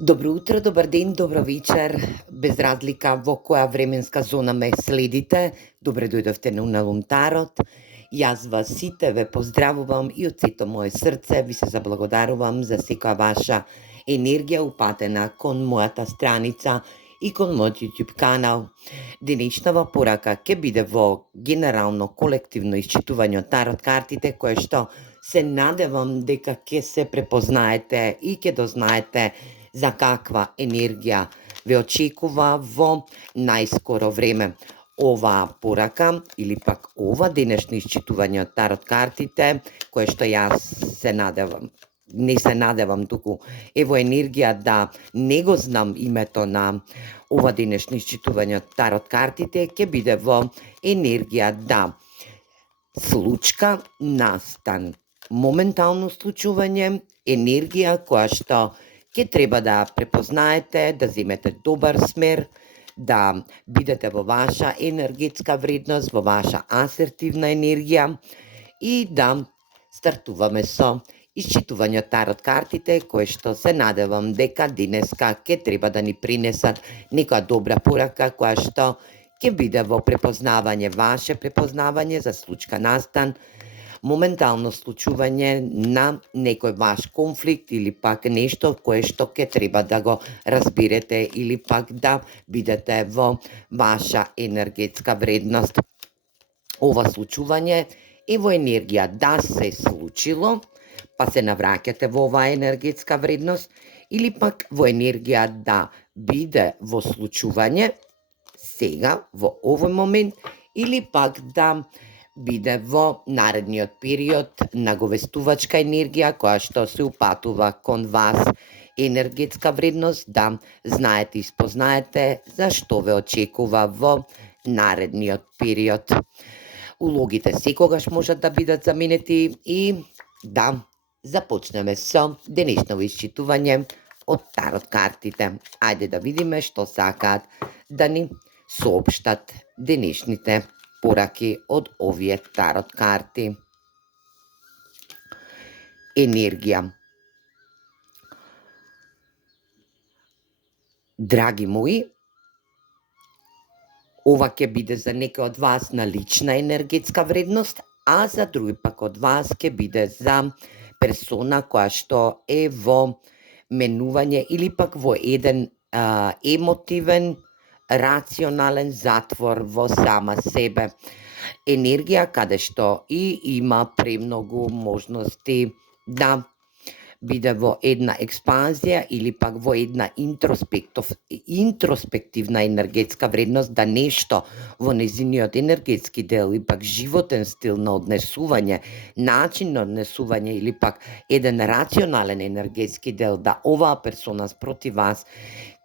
Добро утро, добар ден, добро вечер, без разлика во која временска зона ме следите. Добре дојдовте на Уналум Тарот. Јас вас сите ве поздравувам и од сето мое срце ви се заблагодарувам за секоја ваша енергија упатена кон мојата страница и кон мојот YouTube канал. Денешнава порака ќе биде во генерално колективно исчитување од тарот картите, кое што се надевам дека ќе се препознаете и ќе дознаете за каква енергија ве очекува во најскоро време. Оваа порака или пак ова денешно исчитување од тарот картите, кое што јас се надевам, не се надевам, туку ево енергија да не го знам името на ова денешно исчитување од тарот картите, ќе биде во енергија да случка, настан, моментално случување, енергија која што ќе треба да препознаете, да земете добар смер, да бидете во ваша енергетска вредност, во ваша асертивна енергија и да стартуваме со исчитување од тарот картите, кои што се надевам дека денеска ќе треба да ни принесат некоја добра порака која што ќе биде во препознавање, ваше препознавање за случка настан, моментално случување на некој ваш конфликт или пак нешто кое што ќе треба да го разберете или пак да бидете во ваша енергетска вредност. Ова случување е во енергија да се случило, па се навраќате во оваа енергетска вредност, или пак во енергија да биде во случување сега, во овој момент, или пак да биде во наредниот период наговестувачка енергија која што се упатува кон вас, енергетска вредност да знаете и спознаете за што ве очекува во наредниот период. Улогите секогаш можат да бидат заменети и да започнеме со денешново исчитување од тарот картите. Ајде да видиме што сакаат да ни соопштат денешните пораки од овие тарот карти. Енергија. Драги мои, ова ќе биде за некој од вас на лична енергетска вредност, а за други пак од вас ќе биде за персона која што е во менување или пак во еден емотивен, рационален затвор во сама себе. Енергија каде што и има премногу можности да биде во една експанзија или пак во една интроспективна енергетска вредност, да нешто во незиниот енергетски дел и пак животен стил на однесување, начин на однесување или пак еден рационален енергетски дел, да оваа персона спроти вас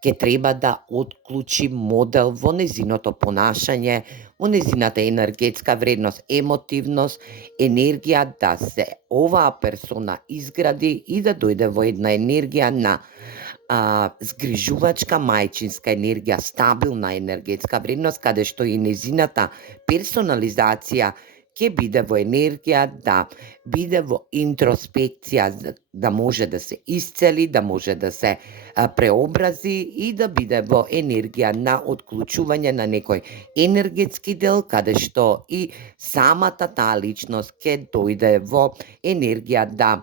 ќе треба да отклучи модел во незиното понашање, во незината енергетска вредност, емотивност, енергија да се оваа персона изгради и да дојде во една енергија на згрижувачка мајчинска енергија, стабилна енергетска вредност, каде што и незината персонализација ќе биде во енергија да биде во интроспекција, да може да се исцели, да може да се преобрази и да биде во енергија на отклучување на некој енергетски дел, каде што и самата таа личност ќе дојде во енергија да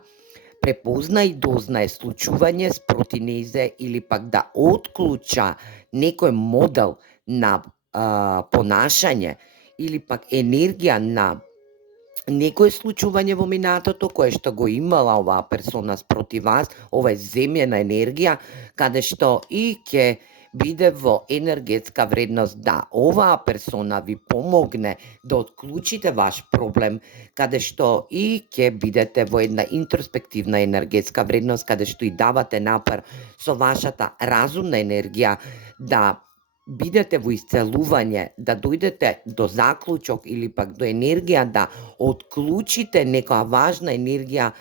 препозна и дознае случување спроти незе или пак да отклуча некој модел на понашање или пак енергија на некое случување во минатото кое што го имала оваа персона спроти вас, ова е земјена енергија, каде што и ќе биде во енергетска вредност да оваа персона ви помогне да отклучите ваш проблем, каде што и ќе бидете во една интроспективна енергетска вредност, каде што и давате напор со вашата разумна енергија да бидете во исцелување, да дојдете до заклучок или пак до енергија да отклучите некоја важна енергија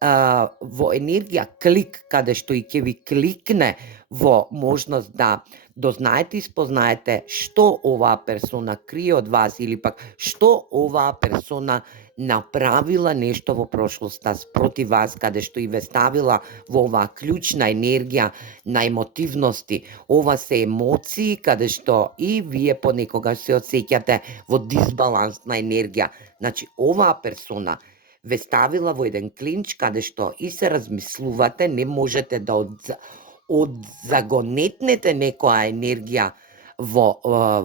во енергија клик, каде што и ќе ви кликне во можност да дознаете и спознаете што оваа персона крие од вас или пак што оваа персона направила нешто во прошлоста спроти вас, каде што и ве ставила во оваа клучна енергија на емотивности. Ова се емоции каде што и вие понекогаш се осеќате во дисбаланс на енергија. Значи, оваа персона ве ставила во еден клинч каде што и се размислувате, не можете да одзагонетнете некоја енергија во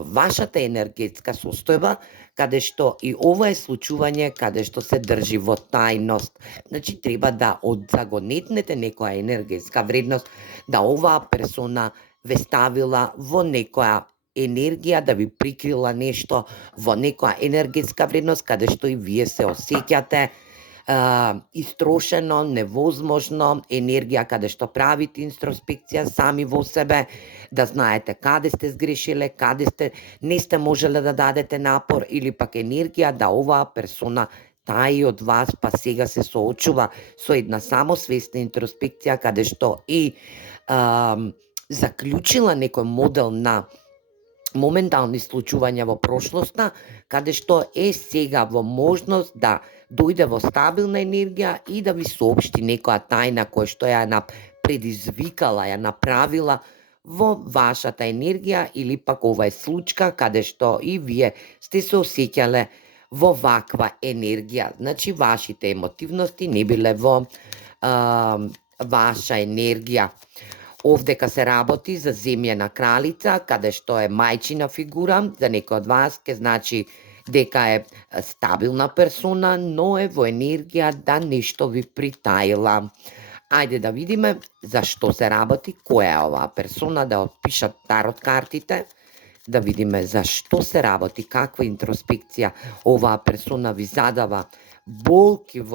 вашата енергетска состојба, каде што и ова е случување каде што се држи во тајност. Значи, треба да одзагонетнете некоја енергетска вредност, да оваа персона ве ставила во некоја енергија, да ви прикрила нешто во некоја енергетска вредност, каде што и вие се осеќате истрошено, невозможно, енергија каде што правите интроспекција сами во себе, да знаете каде сте сгрешиле, каде не сте можеле да дадете напор, или пак енергија да оваа персона таи од вас, па сега се соочува со една самосвесна интроспекција, каде што и заклучила некој модел на моментални случувања во прошлоста, каде што е сега во можност да дојде во стабилна енергија и да ви соопшти некоја тајна која што ја предизвикала, ја направила во вашата енергија, или пак ова е случка каде што и вие сте се осеќале во ваква енергија. Значи, вашите емотивности не биле во ваша енергија. Овдека се работи за земјена кралица, каде што е мајчина фигура, за некој од вас ке значи дека е стабилна персона, но е во енергија да нешто ви притаила. Ајде да видиме за што се работи, која е оваа персона, да отпишат тарот картите, да видиме за што се работи, каква интроспекција оваа персона ви задава. Болки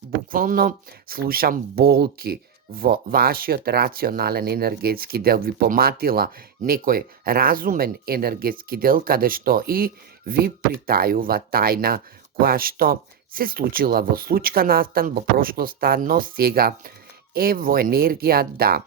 буквално слушам болки во вашиот рационален енергетски дел, ви поматила некој разумен енергетски дел, каде што и ви притајува тајна која што се случила во случка настан во прошлоста, но сега е во енергија да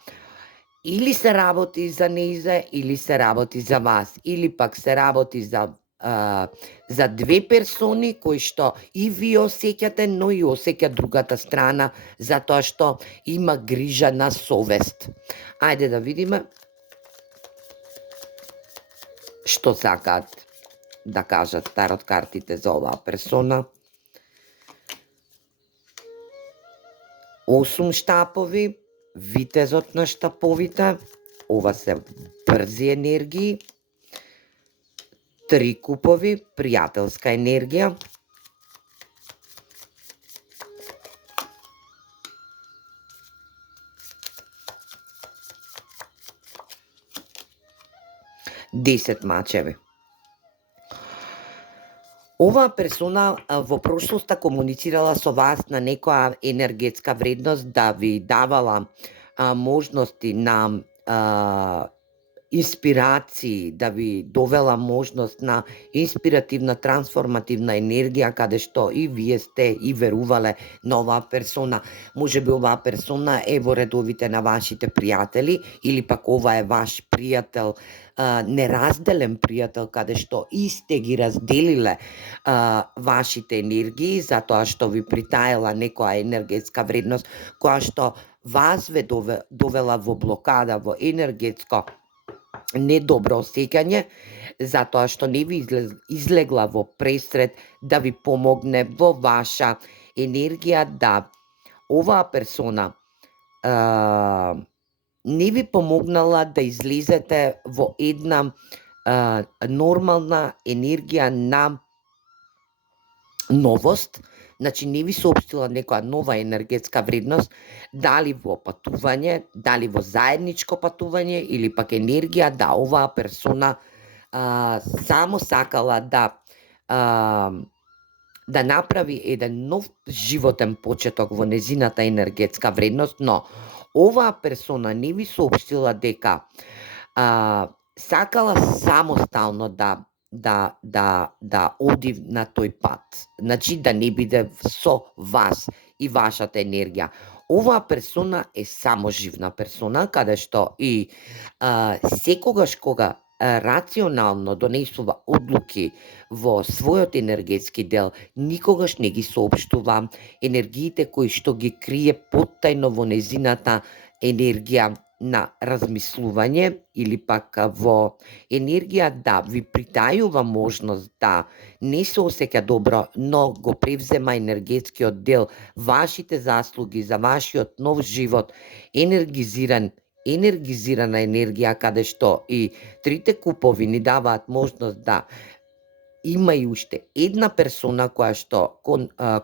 или се работи за нејзе, или се работи за вас, или пак се работи за две персони кои што и ви осеќате, но и осеќа другата страна, затоа што има грижа на совест. Ајде да видиме што сакаат да кажат тарот картите за оваа персона. 8 штапови, витезот на штаповите, ова се брзи енергии. 3 купови, пријателска енергија. 10 мачеви. Оваа персона во прошлоста комуницирала со вас на некоја енергетска вредност, да ви давала можности на инспирации, да ви довела можност на инспиративна, трансформативна енергија, каде што и вие сте и верувале на оваа персона. Можеби оваа персона е во редовите на вашите пријатели, или пак ова е ваш пријател, неразделен пријател, каде што и сте ги разделиле вашите енергии, затоа што ви притаела некоја енергетска вредност, која што вас ве довела во блокада, во енергетско недобро осеќање, затоа што не ви излегла во пресред да ви помогне во ваша енергија, да оваа персона не ви помогнала да излезете во една нормална енергија на новост. Значи, не ви соопштила некоја нова енергетска вредност, дали во патување, дали во заедничко патување, или пак енергија да оваа персона само сакала да направи еден нов животен почеток во незината енергетска вредност, но оваа персона не ви соопштила дека сакала самостално да оди на тој пат. Значи, да не биде со вас и вашата енергија. Оваа персона е саможивна персона, каде што и секогаш кога рационално донесува одлуки во својот енергетски дел, никогаш не ги соопштува енергиите кои што ги крие поттајно во незината енергија на размислување или пак во енергија да ви притајува можност да не се осеќа добро, но го превзема енергетскиот дел, вашите заслуги за вашиот нов живот, енергизирана енергија, каде што и трите купови ни даваат можност да има и уште една персона која што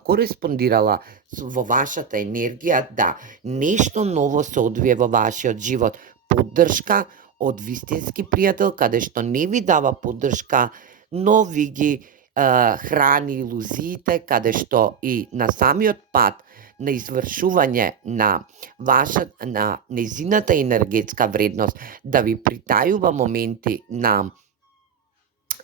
кореспондирала во вашата енергија, да нешто ново се одвие во вашиот живот, поддршка од вистински пријател, каде што не ви дава поддршка, но ви ги храни илузиите, каде што и на самиот пат на извршување на незината енергетска вредност, да ви притајува моменти на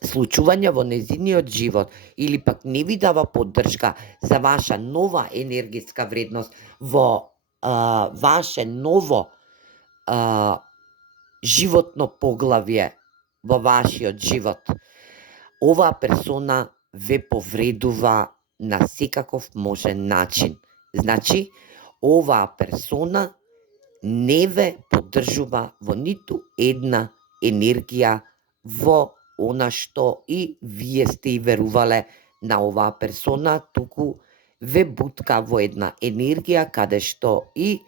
случувања во незиниот живот или пак не ви дава поддршка за ваша нова енергетска вредност во ваше ново животно поглавје во вашиот живот, оваа персона ве повредува на секаков можен начин. Значи, оваа персона не ве поддржува во ниту една енергија во она што и вие сте и верувале на оваа персона, туку ве бутка во една енергија каде што и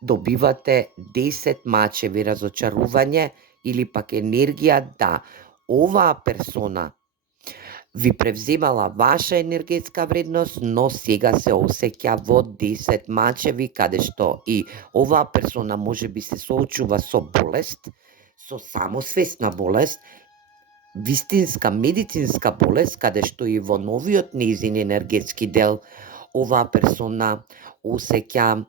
добивате 10 мачеви разочарување или пак енергија да оваа персона ви превземала ваша енергетска вредност, но сега се осеќа во 10 мачеви, каде што и оваа персона може би се соочува со болест, со самосвесна болест, вистинска медицинска болест, каде што и во новиот нејзин енергетски дел оваа персона осеќа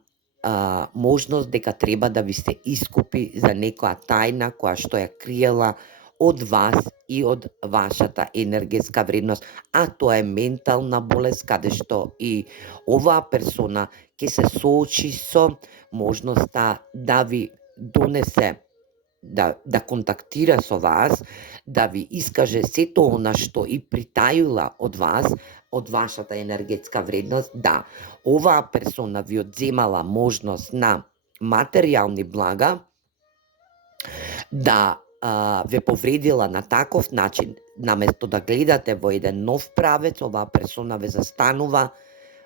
можност дека треба да ви се искупи за некоја тајна која што ја криела од вас и од вашата енергетска вредност, а тоа е ментална болест, каде што и оваа персона ќе се соочи со можноста да ви донесе да контактира со вас, да ви искаже сето она што и притајула од вас, од вашата енергетска вредност, да оваа персона ви одземала можност на материјални блага, да ве повредила на таков начин, наместо да гледате во еден нов правец, оваа персона ве застанува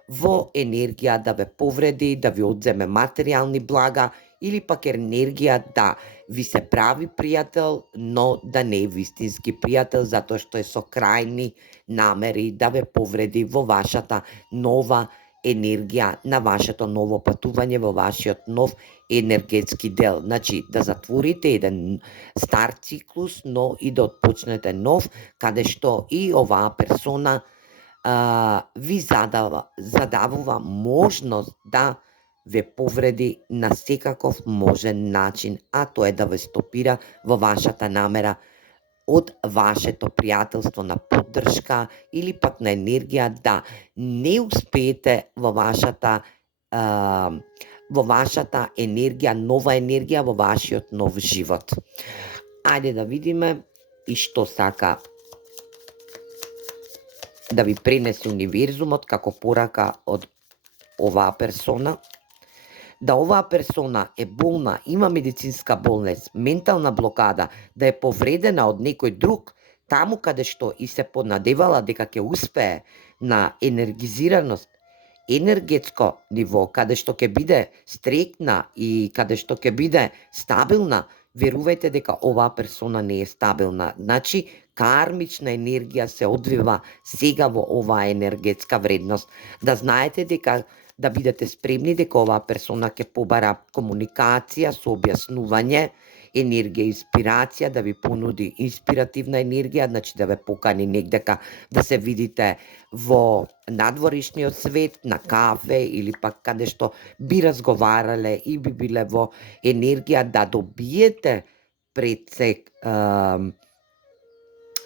во енергија да ве повреди, да ви одземе материјални блага или пак енергија да ви се прави пријател, но да не е вистински пријател, затоа што е со крајни намери да ве повреди во вашата нова енергија, на вашето ново патување, во вашиот нов енергетски дел. Значи, да затворите еден стар циклус, но и да отпочнете нов, каде што и оваа персона ви задавува можност да ве повреди на секаков можен начин, а тоа е да ве стопира во вашата намера од вашето пријателство на поддршка или пак на енергија да не успеете во вашата енергија, нова енергија во вашиот нов живот. Ајде да видиме и што сака да ви пренесе универзумот како порака од оваа персона. Да оваа персона е болна, има медицинска болест, ментална блокада, да е повредена од некој друг, таму каде што и се поднадевала дека ќе успее на енергизираност, енергетско ниво, каде што ќе биде стрекна и каде што ќе биде стабилна, верувајте дека оваа персона не е стабилна. Значи, кармична енергија се одвива сега во оваа енергетска вредност. Да знаете дека да бидете спремни дека оваа персона ќе побара комуникација со објаснување, енергија, инспирација, да ви понуди инспиративна енергија, значи да ве покани негдека да се видите во надворешниот свет, на кафе или пак каде што би разговарале и би биле во енергија да добиете пресек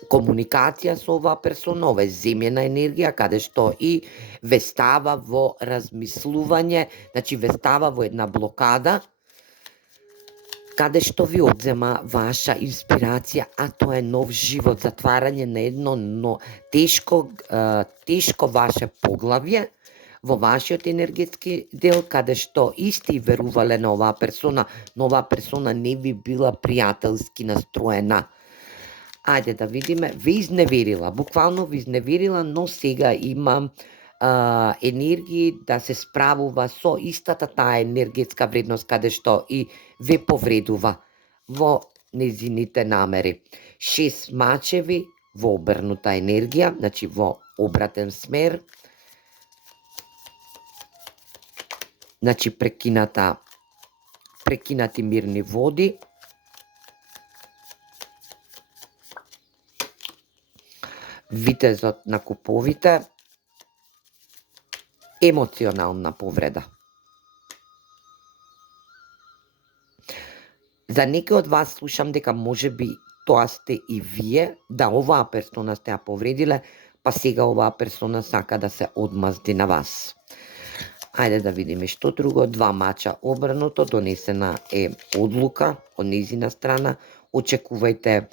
комуникација со оваа персона, ова е земјена енергија, каде што и ве става во размислување, значи ве става во една блокада, каде што ви одзема ваша инспирација, а тоа е нов живот, затварање на едно тешко ваше поглавје во вашиот енергетски дел, каде што исти верувале на оваа персона, но оваа персона не ви била пријателски настроена. Ајде да видиме, ве изневерила, буквално ве изневерила, но сега има енергии да се справува со истата таа енергетска вредност, каде што и ве повредува во незините намери. 6 мачеви во обрнута енергија, значи во обратен смер, значи прекинати мирни води, витезот на куповите, емоционална повреда. За некој од вас слушам дека можеби тоа сте и вие, да оваа персона сте ја повредиле, па сега оваа персона сака да се одмазди на вас. Ајде да видиме што друго. 2 мача обрнуто, донесена е одлука од незина страна. Очекувајте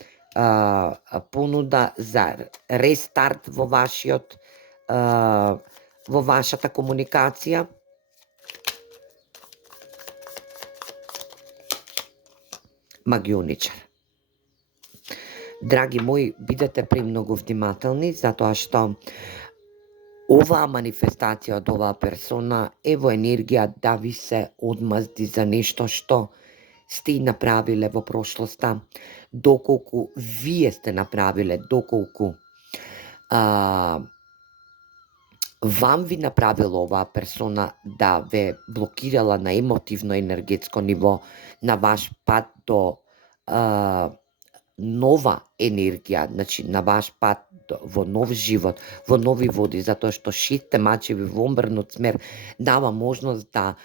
понуда за рестарт во вашата комуникација. Магионичар. Драги мои, бидете премногу внимателни, затоа што оваа манифестација од оваа персона е во енергија да ви се одмазди за нешто што сте и направиле во прошлоста, доколку вие сте направиле, доколку вам ви направила оваа персона да ве блокирала на емотивно енергетско ниво, на ваш пат до нова енергија, значи на ваш пат во нов живот, во нови води, затоа што 6 мачеви во обрнут смер дава можност да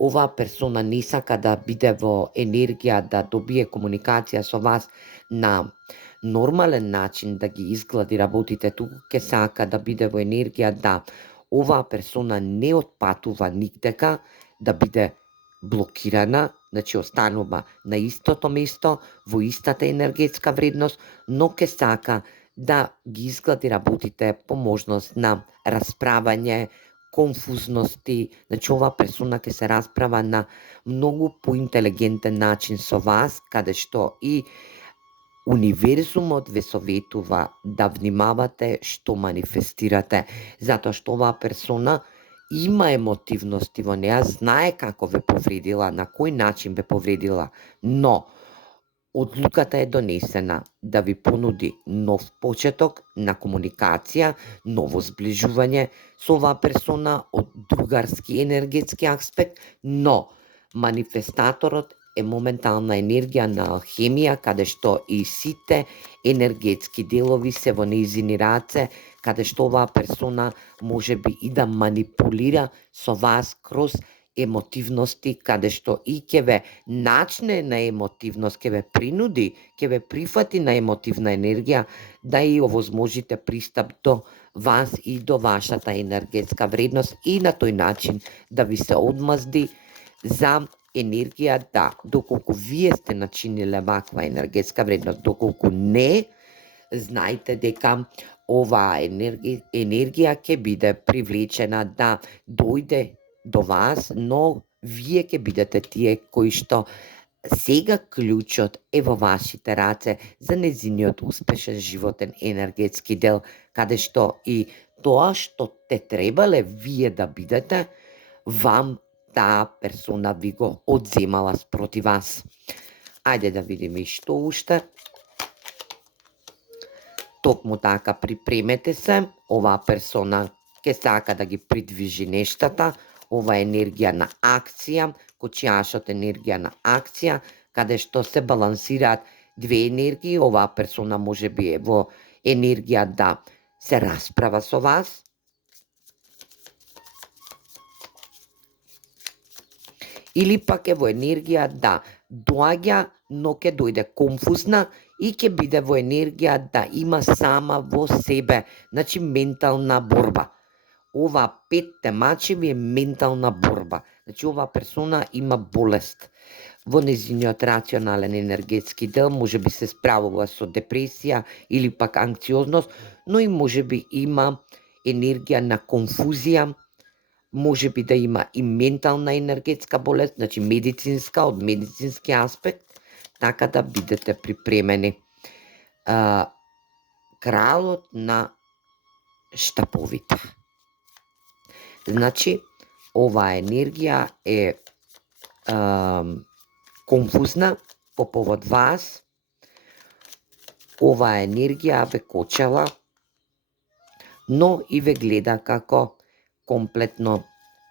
оваа персона не сака да биде во енергија да добие комуникација со вас на нормален начин, да ги изглади работите, туку ќе сака да биде во енергија да оваа персона не отпатува нигдека, да биде блокирана, значи останува на истото место, во истата енергетска вредност, но ќе сака да ги изглади работите по можност на расправање, конфузности, значи оваа персона ќе се расправа на многу поинтелигентен начин со вас, каде што и универзумот ве советува да внимавате што манифестирате, затоа што оваа персона има емотивности во неа, знае како ве повредила, на кој начин ве повредила, но одлуката е донесена да ви понуди нов почеток на комуникација, ново зближување со оваа персона од другарски енергетски аспект, но манифестаторот е моментална енергија на алхемија, каде што и сите енергетски делови се во нејзини раце, каде што оваа персона може би и да манипулира со вас кроз емотивности, каде што и ќе ве начне на емотивност, ќе ве принуди, ќе ве прифати на емотивна енергија, да и овозможите пристап до вас и до вашата енергетска вредност и на тој начин да ви се одмазди за енергија, да, доколку вие сте начиниле ваква енергетска вредност, доколку не, знајте дека оваа енергија ќе биде привлечена да дојде до вас, но вие ќе бидете тие кои што сега клучот е во вашите раце за незиниот успешен животен енергетски дел, каде што и тоа што те требале вие да бидете, вам таа персона ви го одземала спроти вас. Ајде да видиме што уште. Токму така припремете се, оваа персона ќе сака да ги придвижи нештата, ова е енергија на акција, кочијашот енергија на акција, каде што се балансираат две енергии, оваа персона може би е во енергија да се расправа со вас, или пак е во енергија да доаѓа, но ќе дојде конфузна и ќе биде во енергија да има сама во себе, значи ментална борба. Ова 5 темачеви е ментална борба. Значи оваа персона има болест. Во незиниот рационален енергетски дел може би се справува со депресија или пак анксиозност, но и може би има енергија на конфузија, може би да има и ментална енергетска болест, значи медицинска, од медицински аспект, така да бидете припремени. Кралот на штаповите. Значи, оваа енергија е конфузна по повод вас. Оваа енергија ве кочела, но и ве гледа како комплетно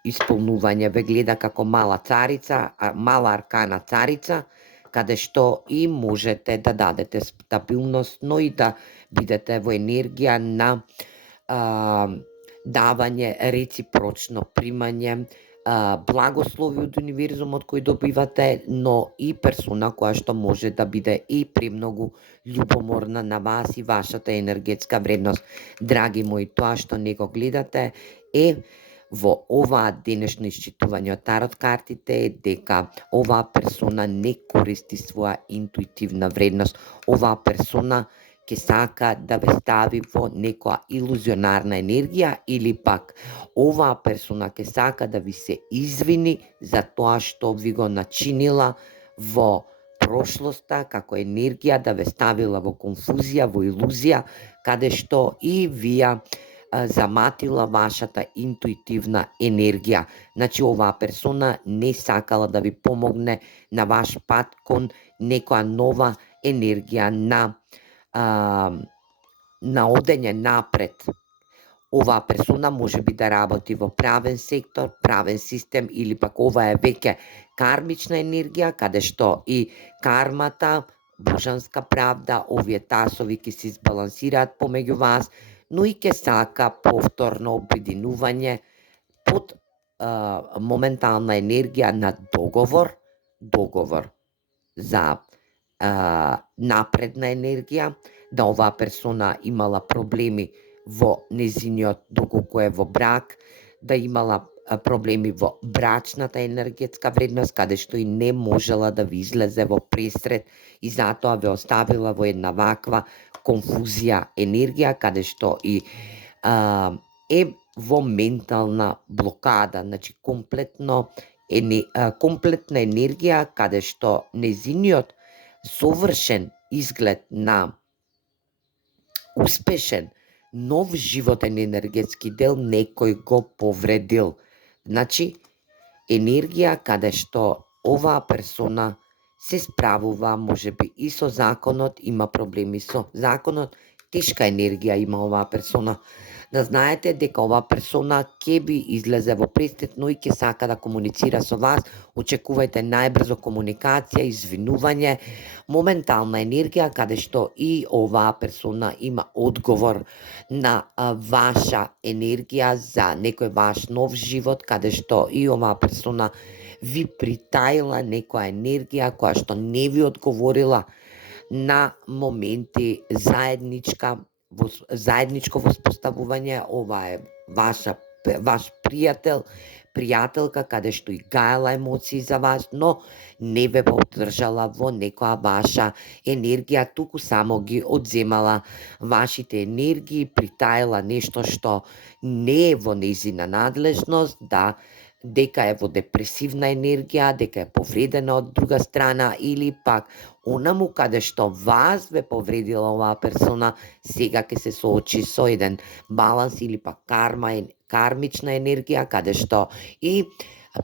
исполнување, ве гледа како мала царица, мала аркана царица, каде што и можете да дадете стабилност, но и да бидете во енергија на давање, реципрочно примање, благослови од универзумот кој добивате, но и персона која што може да биде и премногу љубоморна на вас и вашата енергетска вредност. Драги мои, тоа што не го гледате е во оваа денешно исчитување од тарот картите е дека оваа персона не користи своја интуитивна вредност. Оваа персона ќе сака да ве стави во некоја илузионарна енергија или пак оваа персона ќе сака да ви се извини за тоа што ви го начинила во прошлоста како енергија, да ве ставила во конфузија, во илузија, каде што и вие заматила вашата интуитивна енергија. Значи, оваа персона не сакала да ви помогне на ваш пат кон некоја нова енергија на одење напред. Оваа персона може би да работи во правен сектор, правен систем или пак ова е веќе кармична енергија, каде што и кармата, божанска правда, овие тасови ќе се избалансираат помеѓу вас, но и ќе сака повторно обединување под моментална енергија на договор за напредна енергија, да оваа персона имала проблеми во незиниот доколку е во брак, да имала проблеми во брачната енергетска вредност, каде што и не можела да ви излезе во пресред и затоа ве оставила во една ваква конфузија енергија, каде што и е во ментална блокада, значи комплетна енергија, каде што незиниот совршен изглед на успешен нов животен енергетски дел некој го повредил. Значи, енергија каде што оваа персона се справува, можеби и со законот, има проблеми со законот, тешка енергија има оваа персона. Да знаете дека оваа персона ќе би излезе во пресред, но и ќе сака да комуницира со вас. Очекувајте најбрзо комуникација, извинување, моментална енергија, каде што и оваа персона има одговор на ваша енергија за некој ваш нов живот, каде што и оваа персона ви притаила некоја енергија која што не ви одговорила на моменти заедничко воспоставување. Ова е ваш пријател, пријателка, каде што и гаела емоции за вас, но не ве поддржала во некоја ваша енергија, туку само ги одземала вашите енергии, притаила нешто што не е во нејзина надлежност, дека е во депресивна енергија, дека е повредена од друга страна или пак онаму каде што вас ве повредила оваа персона, сега ќе се соочи со еден баланс или пак кармична енергија, каде што и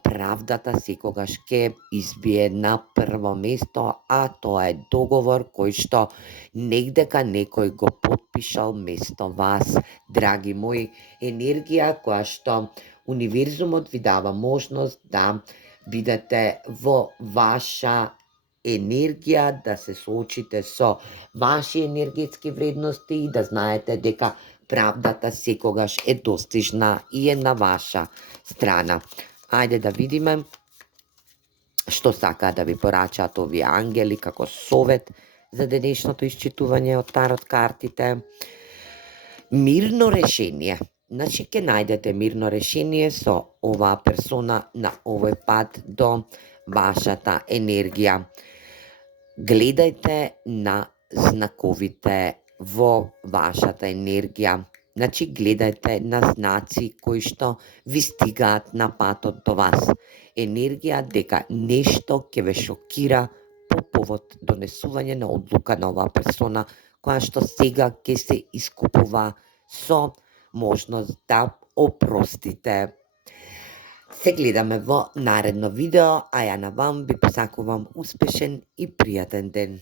правдата секогаш ќе избие на прво место, а тоа е договор кој што негдека некој го потпишал место вас. Драги мои, енергија која што универзумот ви дава можност да бидете во ваша енергија, да се соочите со ваши енергетски вредности и да знаете дека правдата секогаш е достижна и е на ваша страна. Ајде да видиме што сакаат да ви порачаат овие ангели како совет за денешното исчитување од тарот картите. Мирно решение. Значи, ќе најдете мирно решение со оваа персона на овој пат до вашата енергија. Гледајте на знаковите во вашата енергија. Значи, гледајте на знаци кои што ви стигаат на патот до вас. Енергија дека нешто ќе ве шокира по повод донесување на одлука на оваа персона, која што сега ќе се искупува со можност да опростите. Се гледаме во наредно видео, а ја на вам ви посакувам успешен и пријатен ден.